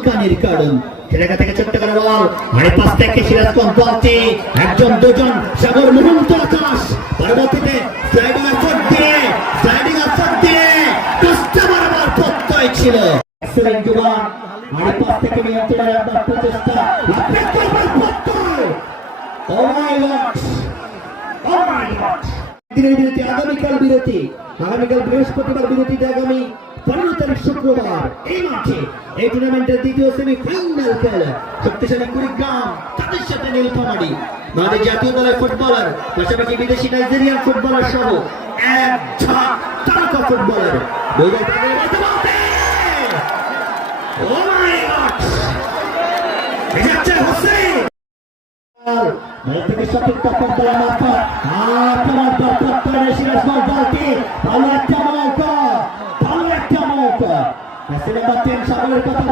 চুলকানির কারণ। খেলাকা থেকে ছোট্ট করে বল, আর পাশ থেকে সিরাজগঞ্জ দলটি একজন দুজন সাগর মুহূর্ত আকাশ পরবর্তীতে স্লাইডিং আফট দিয়ে কষ্ট বরাবর প্রত্যয় ছিল। এক্সেলেন্ট জুবান, আর পাশ থেকে নিয়ন্ত্রণের আবার প্রচেষ্টা, ও মাই গড, ও মাই গড। দিনের বিরতি, আগামীকাল বিরতি, আগামীকাল বৃহস্পতিবার বিরতিতে আগামী 15 তারিখ শুক্রবার এই মাঠে এই টুর্নামেন্টের দ্বিতীয় সেমিফাইনাল খেলা শক্তিশালী কুড়িগ্রাম তাদের সাথে নীলফামারী। আমাদের জাতীয় দলের ফুটবলার পাশাপাশি বিদেশি নাইজেরিয়ান ফুটবলার সহ এক ঝাঁক তারকা ফুটবলার সঠিক টক্কর দেওয়া মাথা সিরাজগঞ্জ দলটি ভালো একটা মৌকা, ভালো একটা মৌকা। সাগরের কথা